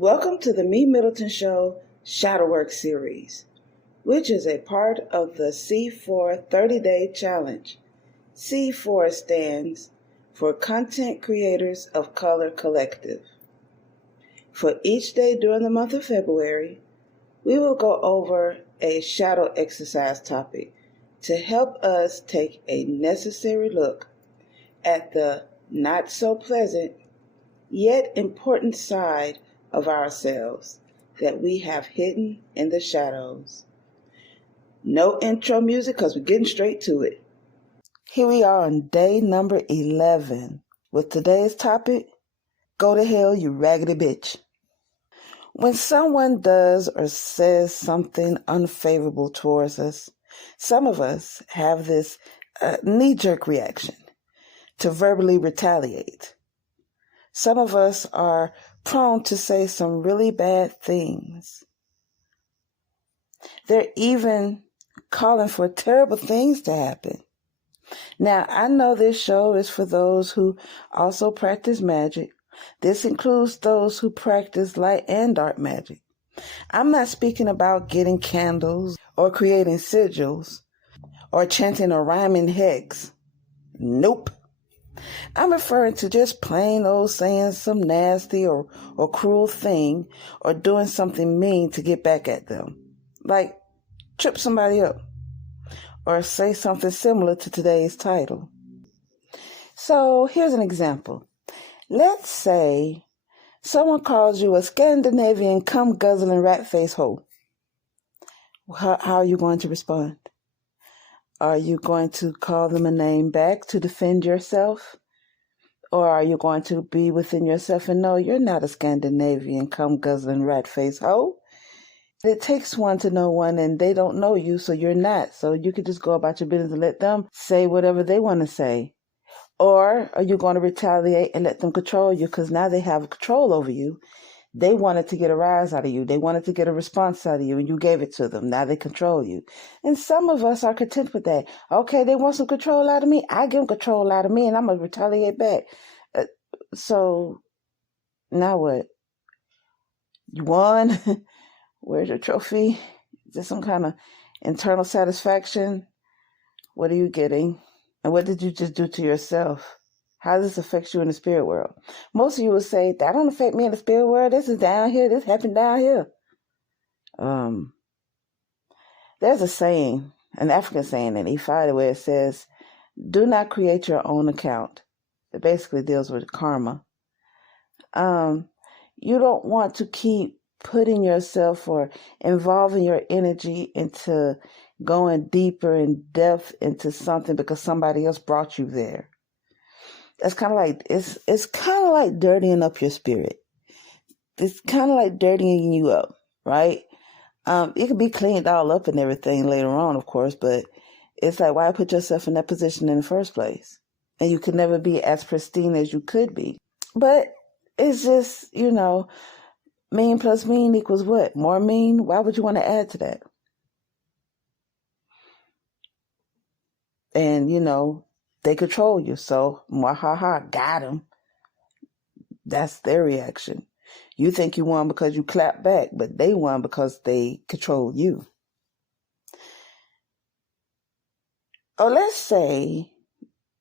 Welcome to the MeMyddleton Show Shadowwork series, which is a part of the C4 30-Day Challenge. C4 stands for Content Creators of Color Collective. For each day during the month of February, we will go over a shadow exercise topic to help us take a necessary look at the not so pleasant yet important side of ourselves that we have hidden in the shadows. No intro music because we're getting straight to it. Here we are on day number 11 with today's topic, Go to Hell, You Raggedy Bitch. When someone does or says something unfavorable towards us, some of us have this knee-jerk reaction to verbally retaliate. Some of us are prone to say some really bad things. They're even calling for terrible things to happen. Now, I know this show is for those who also practice magic. This includes those who practice light and dark magic. I'm not speaking about getting candles or creating sigils or chanting a rhyming hex. Nope. I'm referring to just plain old saying some nasty or cruel thing or doing something mean to get back at them. Like trip somebody up or say something similar to today's title. So here's an example. Let's say someone calls you a Scandinavian cum-guzzling rat-faced hoe. How are you going to respond? Are you going to call them a name back to defend yourself? Or are you going to be within yourself and know you're not a Scandinavian cum-guzzling rat-faced hoe? It takes one to know one, and they don't know you, so you're not. So you could just go about your business and let them say whatever they want to say. Or are you going to retaliate and let them control you because now they have control over you? They wanted to get a rise out of you. They wanted to get a response out of you, and you gave it to them. Now they control you. And some of us are content with that. Okay, they want some control out of me. I give them control out of me, and I'm going to retaliate back. So now what? You won? Where's your trophy? Is there some kind of internal satisfaction? What are you getting? And what did you just do to yourself? How does this affect you in the spirit world? Most of you will say, that don't affect me in the spirit world. This is down here. This happened down here. There's a saying, an African saying in Ifa where it says, do not create your own account. It basically deals with karma. You don't want to keep putting yourself or involving your energy into going deeper in depth into something because somebody else brought you there. It's kind of like, it's kind of like dirtying up your spirit. It's kind of like dirtying you up, right? It can be cleaned all up and everything later on, of course, but it's like, why put yourself in that position in the first place? And you could never be as pristine as you could be. But it's just, mean plus mean equals what? More mean? Why would you want to add to that? And, they control you. So, got him. That's their reaction. You think you won because you clapped back, but they won because they control you. Or let's say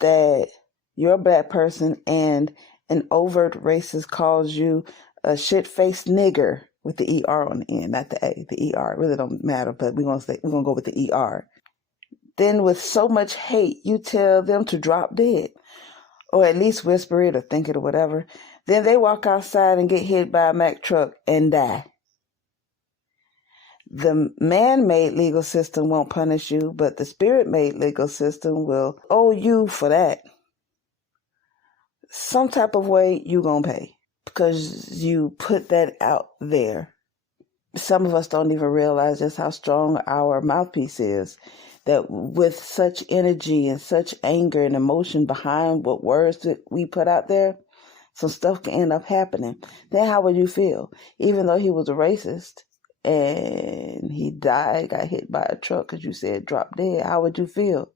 that you're a black person and an overt racist calls you a shit-faced nigger with the ER on the end, not the A, the ER. It really don't matter, but we're gonna go with the ER. Then with so much hate, you tell them to drop dead, or at least whisper it or think it or whatever. Then they walk outside and get hit by a Mack truck and die. The man-made legal system won't punish you, but the spirit-made legal system will owe you for that. Some type of way you gonna pay because you put that out there. Some of us don't even realize just how strong our mouthpiece is. That with such energy and such anger and emotion behind what words that we put out there, some stuff can end up happening. Then how would you feel? Even though he was a racist and he died, got hit by a truck because you said drop dead, how would you feel?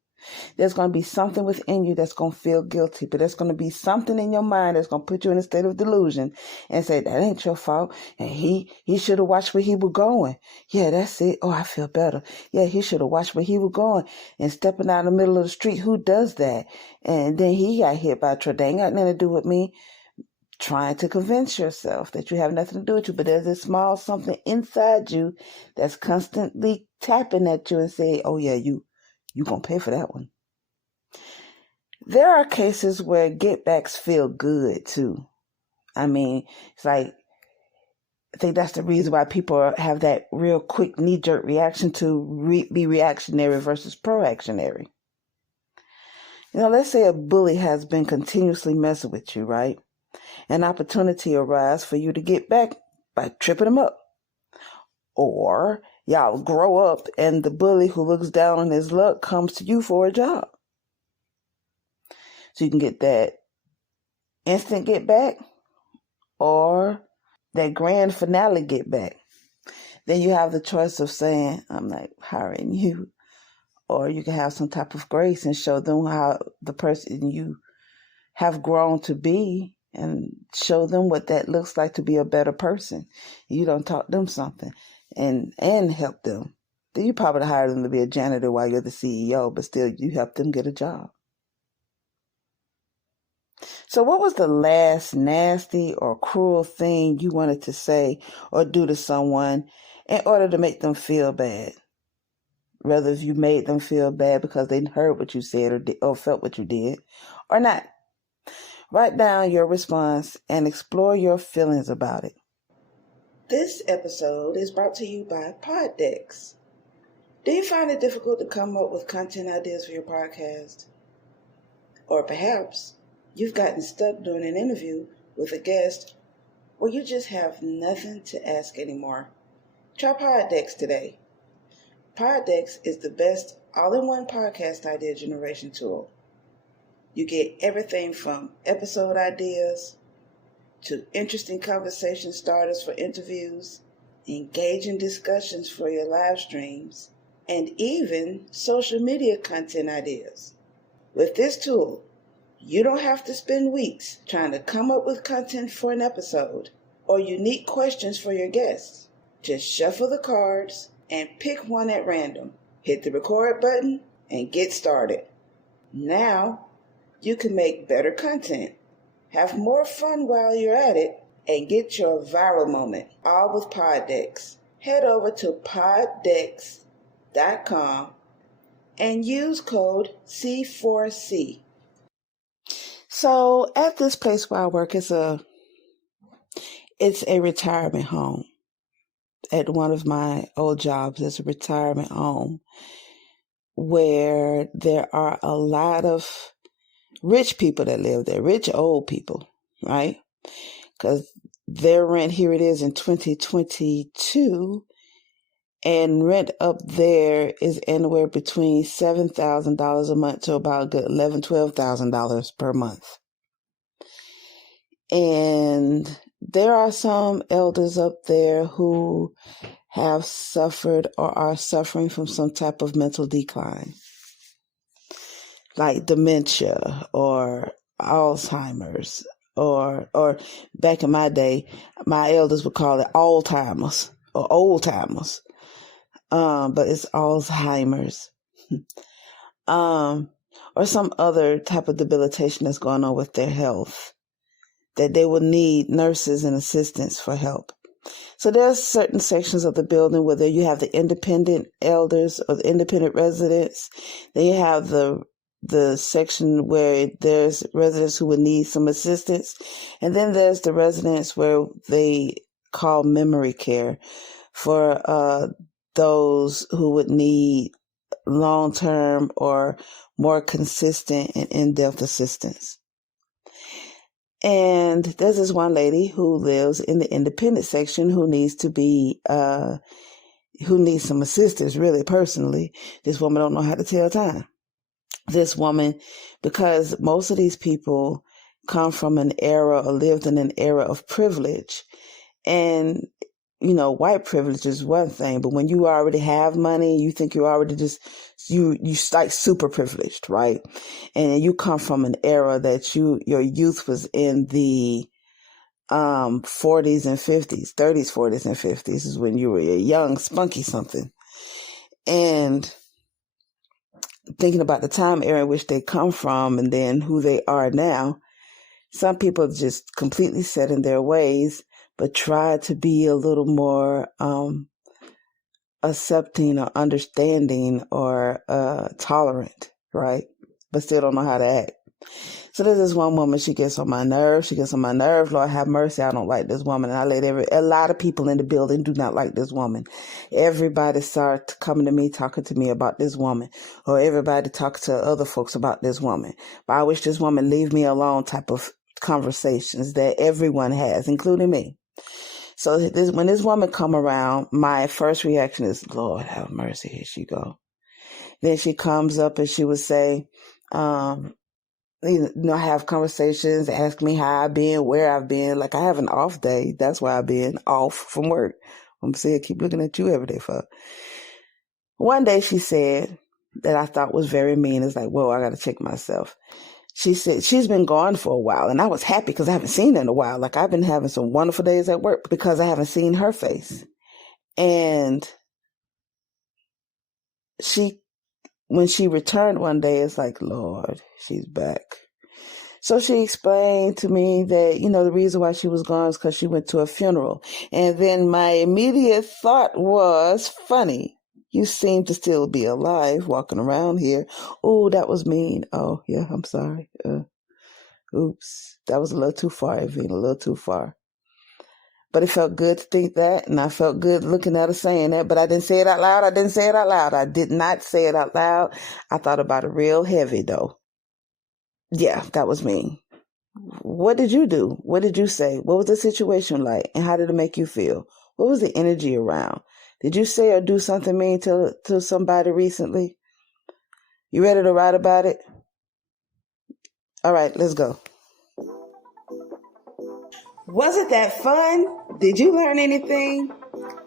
There's going to be something within you that's going to feel guilty, but there's going to be something in your mind that's going to put you in a state of delusion and say, that ain't your fault. And he should have watched where he was going. Yeah, that's it. Oh, I feel better. Yeah, he should have watched where he was going and stepping out in the middle of the street. Who does that? And then he got hit by a truck. That ain't got nothing to do with me. Trying to convince yourself that you have nothing to do with you, but there's a small something inside you that's constantly tapping at you and saying, oh yeah, you gonna pay for that one. There are cases where get backs feel good too. I mean, it's like, I think that's the reason why people have that real quick knee-jerk reaction to be reactionary versus proactionary. Let's say a bully has been continuously messing with you, right? An opportunity arises for you to get back by tripping them up. Or y'all grow up and the bully who looks down on his luck comes to you for a job. So you can get that instant get back or that grand finale get back. Then you have the choice of saying, I'm not hiring you. Or you can have some type of grace and show them how the person you have grown to be and show them what that looks like to be a better person. You don't taught them something and help them. Then you probably hire them to be a janitor while you're the CEO, but still you help them get a job. So what was the last nasty or cruel thing you wanted to say or do to someone in order to make them feel bad? Whether if you made them feel bad because they heard what you said or felt what you did or not. Write down your response and explore your feelings about it. This episode is brought to you by Poddecks. Do you find it difficult to come up with content ideas for your podcast? Or perhaps you've gotten stuck doing an interview with a guest or you just have nothing to ask anymore? Try Poddecks today. Poddecks is the best all-in-one podcast idea generation tool. You get everything from episode ideas to interesting conversation starters for interviews, engaging discussions for your live streams, and even social media content ideas. With this tool, you don't have to spend weeks trying to come up with content for an episode or unique questions for your guests. Just shuffle the cards and pick one at random. Hit the record button and get started. Now, you can make better content, have more fun while you're at it, and get your viral moment, all with Poddecks. Head over to poddecks.com and use code C4C. So at this place where I work, it's a retirement home. At one of my old jobs, it's a retirement home where there are a lot of rich people that live there, rich old people, right? Because their rent, here it is in 2022, and rent up there is anywhere between $7,000 a month to about a good $11,000, $12,000 per month. And there are some elders up there who have suffered or are suffering from some type of mental decline, like dementia or Alzheimer's, or back in my day, my elders would call it Alzheimer's or old timers. But it's Alzheimer's. Or some other type of debilitation that's going on with their health, that they will need nurses and assistants for help. So there's certain sections of the building where you have the independent elders or the independent residents. Then you have the section where there's residents who would need some assistance. And then there's the residents where they call memory care for those who would need long-term or more consistent and in-depth assistance. And there's this one lady who lives in the independent section who needs some assistance, really, personally. This woman don't know how to tell time. This woman, because most of these people come from an era or lived in an era of privilege, and white privilege is one thing, but when you already have money, you think you're already you like super privileged, right? And you come from an era that your youth was in the 40s and 50s, 30s, 40s and 50s is when you were a young, spunky something. And thinking about the time era in which they come from and then who they are now, some people just completely set in their ways, but try to be a little more accepting or understanding or tolerant, right? But still don't know how to act. So there's this one woman, she gets on my nerves. Lord have mercy, I don't like this woman. And a lot of people in the building do not like this woman. Everybody started coming to me, talking to me about this woman, or everybody talking to other folks about this woman. But I wish this woman leave me alone type of conversations that everyone has, including me. So when this woman come around, my first reaction is, Lord have mercy, here she go. Then she comes up and she would say, have conversations, ask me how I've been, where I've been. Like I have an off day. That's why I've been off from work. I'm saying, keep looking at you every day for. One day she said that I thought was very mean. It's like, whoa, I got to check myself. She said she's been gone for a while, and I was happy because I haven't seen her in a while. Like I've been having some wonderful days at work because I haven't seen her face. And when she returned one day, it's like, Lord, she's back. So she explained to me that, the reason why she was gone is because she went to a funeral. And then my immediate thought was, funny, you seem to still be alive walking around here. Oh, that was mean. Oh, yeah, I'm sorry. Oops, that was a little too far, Evine, a little too far. But it felt good to think that, and I felt good looking at her saying that, but I didn't say it out loud. I did not say it out loud. I thought about it real heavy, though. Yeah, that was me. What did you do? What did you say? What was the situation like, and how did it make you feel? What was the energy around? Did you say or do something mean to somebody recently? You ready to write about it? All right, let's go. Wasn't that fun? Did you learn anything?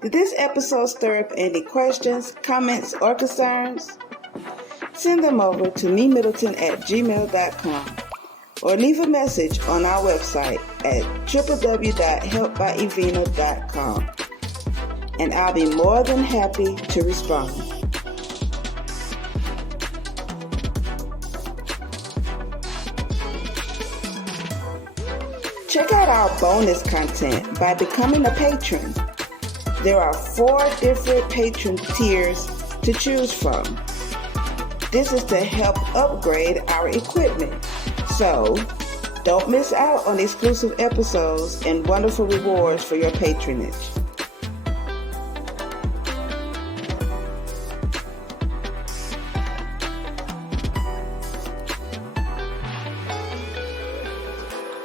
Did this episode stir up any questions, comments, or concerns? Send them over to MeMyddleton@gmail.com or leave a message on our website at www.helpbyevina.com, and I'll be more than happy to respond. Check out our bonus content by becoming a patron. There are 4 different patron tiers to choose from. This is to help upgrade our equipment. So, don't miss out on exclusive episodes and wonderful rewards for your patronage.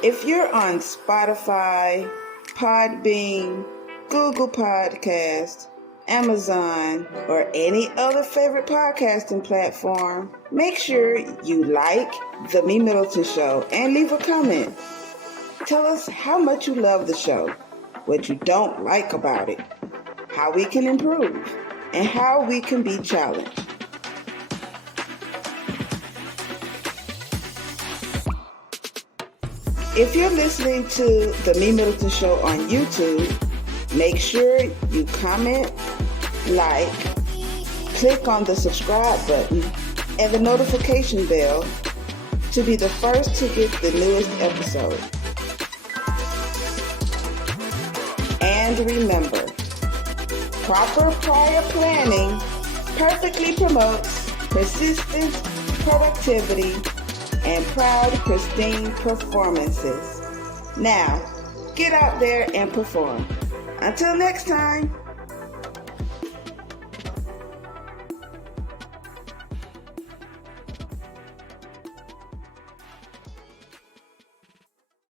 If you're on Spotify, Podbean, Google Podcasts, Amazon, or any other favorite podcasting platform, make sure you like The MeMyddleton Show and leave a comment. Tell us how much you love the show, what you don't like about it, how we can improve, and how we can be challenged. If you're listening to The MeMyddleton Show on YouTube, make sure you comment, like, click on the subscribe button and the notification bell to be the first to get the newest episode. And remember, proper prior planning perfectly promotes persistence, productivity, and proud, pristine performances. Now, get out there and perform. Until next time.